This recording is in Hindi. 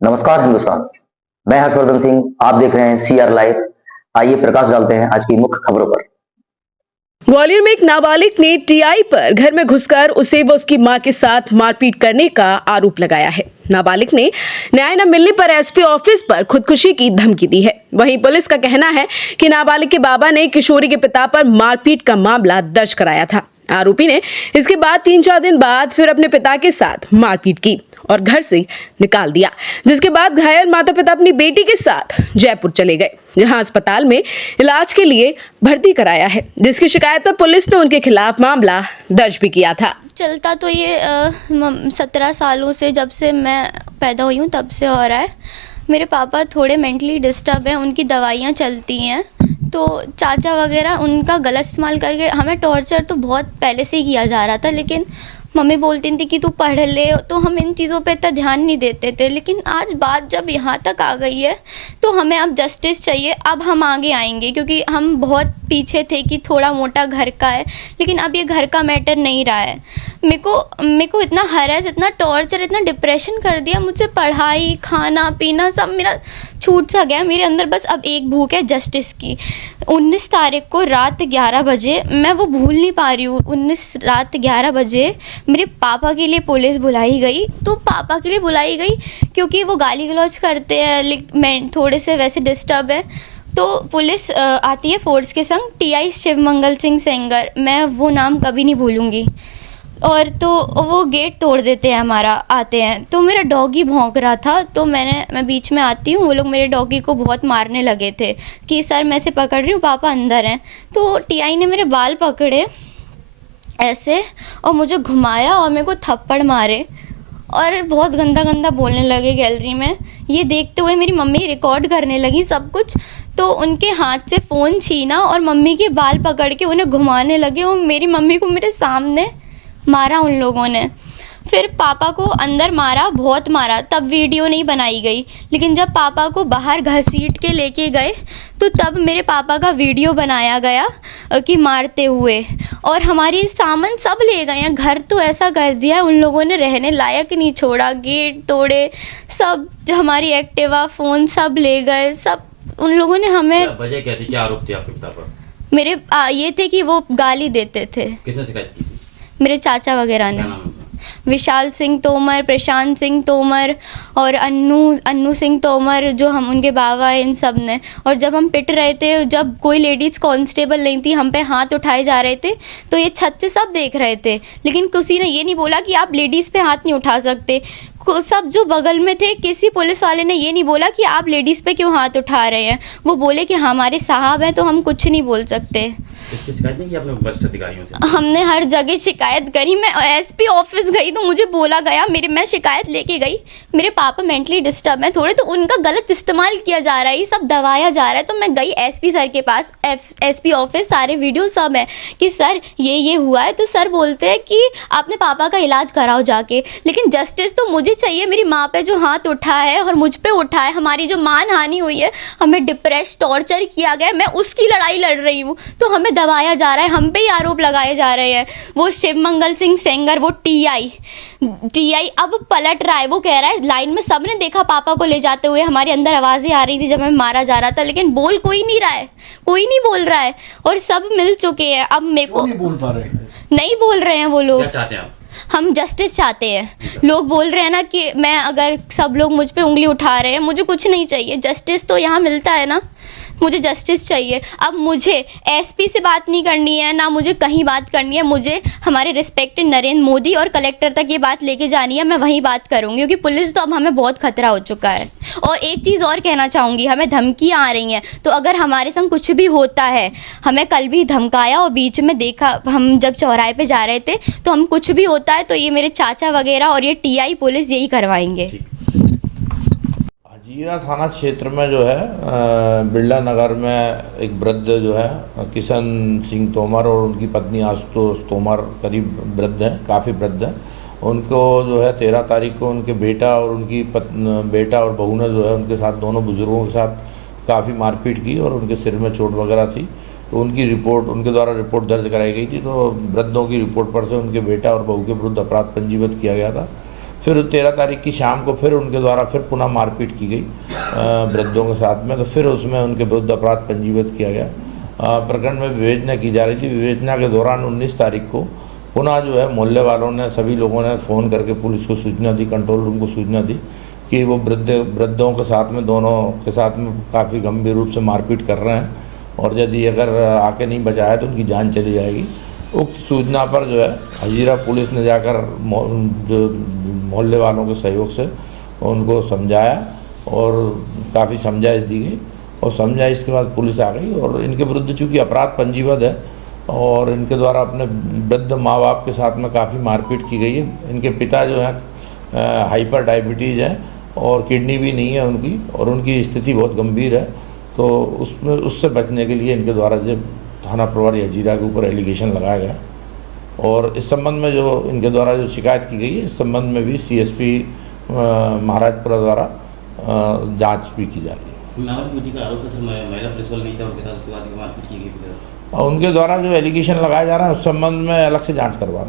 नमस्कार हिंदुस्तान। मैं हर्षवर्धन सिंह, आप देख रहे हैं सीआर लाइव। आइए प्रकाश डालते हैं आज की मुख्य खबरों पर। ग्वालियर में एक नाबालिग ने टीआई पर घर में घुसकर उसे व उसकी मां के साथ मारपीट करने का आरोप लगाया है। नाबालिग ने न्याय न मिलने पर एसपी ऑफिस पर खुदकुशी की धमकी दी है। वहीं पुलिस का कहना है कि नाबालिग के बाबा ने किशोरी के पिता पर मारपीट का मामला दर्ज कराया था। आरोपी ने इसके बाद 3-4 दिन बाद फिर अपने पिता के साथ मारपीट की और घर से निकाल दिया, जिसके बाद घायल माता पिता अपनी बेटी के साथ जयपुर चले गए, जहां अस्पताल में इलाज के लिए भर्ती कराया है, जिसकी शिकायत पर पुलिस ने उनके खिलाफ मामला दर्ज भी किया था। चलता तो ये 17 सालों से, जब से मैं पैदा हुई हूँ तब से हो रहा है। मेरे पापा थोड़े मेंटली डिस्टर्ब हैं, उनकी दवाइयाँ चलती हैं, तो चाचा वगैरह उनका गलत इस्तेमाल करके हमें टॉर्चर तो बहुत पहले से ही किया जा रहा था। लेकिन मम्मी बोलती थी कि तू पढ़ ले, तो हम इन चीज़ों पे इतना ध्यान नहीं देते थे। लेकिन आज बात जब यहाँ तक आ गई है तो हमें अब जस्टिस चाहिए। अब हम आगे आएंगे, क्योंकि हम बहुत पीछे थे कि थोड़ा मोटा घर का है, लेकिन अब ये घर का मैटर नहीं रहा है। मेरे को इतना हरास, इतना टॉर्चर, इतना डिप्रेशन कर दिया। मुझसे पढ़ाई, खाना पीना सब मेरा छूट सा गया। मेरे अंदर बस अब एक भूख है जस्टिस की। 19 तारीख को रात 11 बजे, मैं वो भूल नहीं पा रही हूँ, 19 रात 11 बजे मेरे पापा के लिए पुलिस बुलाई गई। तो पापा के लिए बुलाई गई क्योंकि वो गाली गलौज करते हैं, मैं थोड़े से वैसे डिस्टर्ब है। तो पुलिस आती है फोर्स के संग, टीआई शिवमंगल सिंह सेंगर, मैं वो नाम कभी नहीं भूलूंगी। और तो वो गेट तोड़ देते हैं हमारा, आते हैं तो मेरा डॉगी भौंक रहा था, तो मैं बीच में आती हूँ। वो लोग मेरे डॉगी को बहुत मारने लगे थे कि सर मैं से पकड़ रही हूँ, पापा अंदर हैं। तो टीआई ने मेरे बाल पकड़े ऐसे और मुझे घुमाया और मेरे को थप्पड़ मारे और बहुत गंदा गंदा बोलने लगे गैलरी में। ये देखते हुए मेरी मम्मी रिकॉर्ड करने लगी सब कुछ, तो उनके हाथ से फ़ोन छीना और मम्मी के बाल पकड़ के उन्हें घुमाने लगे और मेरी मम्मी को मेरे सामने मारा उन लोगों ने। फिर पापा को अंदर मारा, बहुत मारा, तब वीडियो नहीं बनाई गई। लेकिन जब पापा को बाहर घसीट के लेके गए तो तब मेरे पापा का वीडियो बनाया गया कि मारते हुए। और हमारी सामान सब ले गए हैं, घर तो ऐसा कर दिया उन लोगों ने, रहने लायक नहीं छोड़ा, गेट तोड़े सब, जो हमारी एक्टिवा फ़ोन सब ले गए, सब उन लोगों ने हमें। वजह क्या थी, क्या आरोप थे आपके पिता पर? मेरे ये थे कि वो गाली देते थे। किसने शिकायत की थी? मेरे चाचा वगैरह ने, विशाल सिंह तोमर, प्रशांत सिंह तोमर और अन्नू सिंह तोमर, जो हम उनके बाबा हैं, इन सब ने। और जब हम पिट रहे थे, जब कोई लेडीज़ कांस्टेबल नहीं थी, हम पे हाथ उठाए जा रहे थे, तो ये छत से सब देख रहे थे। लेकिन किसी ने ये नहीं बोला कि आप लेडीज़ पे हाथ नहीं उठा सकते। सब जो बगल में थे, किसी पुलिस वाले ने ये नहीं बोला कि आप लेडीज़ पे क्यों हाथ उठा रहे हैं। वो बोले कि हमारे साहब हैं तो हम कुछ नहीं बोल सकते। इसकी शिकायत नहीं की आपने वरिष्ठ अधिकारियों से? हमने हर जगह शिकायत करी। मैं एसपी ऑफिस गई तो मुझे बोला गया, मैं शिकायत लेके गई, मेरे पापा मेंटली डिस्टर्ब हैं थोड़े, तो उनका गलत इस्तेमाल किया जा रहा है, ये सब दबाया जा रहा है। तो मैं गई एसपी सर के पास, एसपी ऑफिस, सारे वीडियो सब हैं कि सर ये हुआ है। तो सर बोलते हैं कि आपने पापा का इलाज कराओ जाके। लेकिन जस्टिस तो मुझे चाहिए। मेरी माँ पे जो हाथ उठा है और मुझ पे उठा है, हमारी जो मान हानि हुई है, हमें डिप्रेस टॉर्चर किया गया, मैं उसकी लड़ाई लड़ रही हूँ, तो हमें दबाया जा रहा है, हम पे ही आरोप लगाए जा रहे हैं। वो शिवमंगल सिंह सेंगर, वो टीआई अब पलट रहा है। वो कह रहा है लाइन में सबने देखा पापा को ले जाते हुए, हमारे अंदर आवाज़ें आ रही थी जब हमें मारा जा रहा था, लेकिन बोल कोई नहीं रहा है, कोई नहीं बोल रहा है। और सब मिल चुके हैं। अब मेरे को नहीं बोल पा रहे हैं, नहीं बोल रहे हैं वो लोग। क्या चाहते हैं आप? हम जस्टिस चाहते हैं। लोग बोल रहे हैं ना कि मैं, अगर सब लोग मुझ पे उंगली उठा रहे हैं, मुझे कुछ नहीं चाहिए, जस्टिस तो यहाँ मिलता है ना, मुझे जस्टिस चाहिए। अब मुझे एसपी से बात नहीं करनी है, ना मुझे कहीं बात करनी है, मुझे हमारे रिस्पेक्टेड नरेंद्र मोदी और कलेक्टर तक ये बात लेके जानी है। मैं वहीं बात करूँगी, क्योंकि पुलिस तो अब हमें बहुत खतरा हो चुका है। और एक चीज़ और कहना चाहूँगी, हमें धमकियाँ आ रही हैं, तो अगर हमारे संग कुछ भी होता है, हमें कल भी धमकाया और बीच में देखा, हम जब चौराहे पे जा रहे थे, तो हम कुछ भी होता है तो ये मेरे चाचा वगैरह और ये टीआई पुलिस यही करवाएंगे। हजीरा थाना क्षेत्र में जो है बिरला नगर में एक वृद्ध जो है किशन सिंह तोमर और उनकी पत्नी आशुतोष तोमर, करीब वृद्ध हैं, काफ़ी वृद्ध हैं। उनको जो है 13 तारीख को उनके बेटा और उनकी बेटा और बहू ने जो है उनके साथ, दोनों बुजुर्गों के साथ काफ़ी मारपीट की और उनके सिर में चोट वगैरह थी। तो उनकी रिपोर्ट, उनके द्वारा रिपोर्ट दर्ज कराई गई थी। तो वृद्धों की रिपोर्ट पर से उनके बेटा और बहू के विरुद्ध अपराध पंजीबद्ध किया गया था। फिर 13 तारीख की शाम को फिर उनके द्वारा फिर पुनः मारपीट की गई वृद्धों के साथ में। तो फिर उसमें उनके विरुद्ध अपराध पंजीबद्ध किया गया। प्रकरण में विवेचना की जा रही थी। विवेचना के दौरान 19 तारीख को पुनः जो है मोहल्ले वालों ने, सभी लोगों ने फ़ोन करके पुलिस को सूचना दी, कंट्रोल रूम को सूचना दी कि वो वृद्धों के साथ में, दोनों के साथ में काफ़ी गंभीर रूप से मारपीट कर रहे हैं और यदि अगर आके नहीं बचाया तो उनकी जान चली जाएगी। उक्त सूचना पर जो है हजीरा पुलिस ने जाकर जो मोहल्ले वालों के सहयोग से उनको समझाया और काफ़ी समझाइश दी गई और समझाइश के बाद पुलिस आ गई। और इनके विरुद्ध चूँकि अपराध पंजीबद्ध है और इनके द्वारा अपने वृद्ध माँ बाप के साथ में काफ़ी मारपीट की गई है। इनके पिता जो है हाइपर डायबिटीज़ है और किडनी भी नहीं है उनकी और उनकी स्थिति बहुत गंभीर है। तो उससे बचने के लिए इनके द्वारा जो थाना प्रभारी हजीरा के ऊपर एलिगेशन लगाया गया और इस संबंध में जो इनके द्वारा जो शिकायत की गई है, इस संबंध में भी सीएसपी महाराजपुरा द्वारा जांच भी की जा रही है। नाबालिग बेटी का आरोप है सर, महिला प्रिंसिपल नहीं था उनके साथ, उसके बाद मारपीट की गई। उनके द्वारा जो एलिगेशन लगाया जा रहा है उस संबंध में अलग से जांच करवा रहे हैं।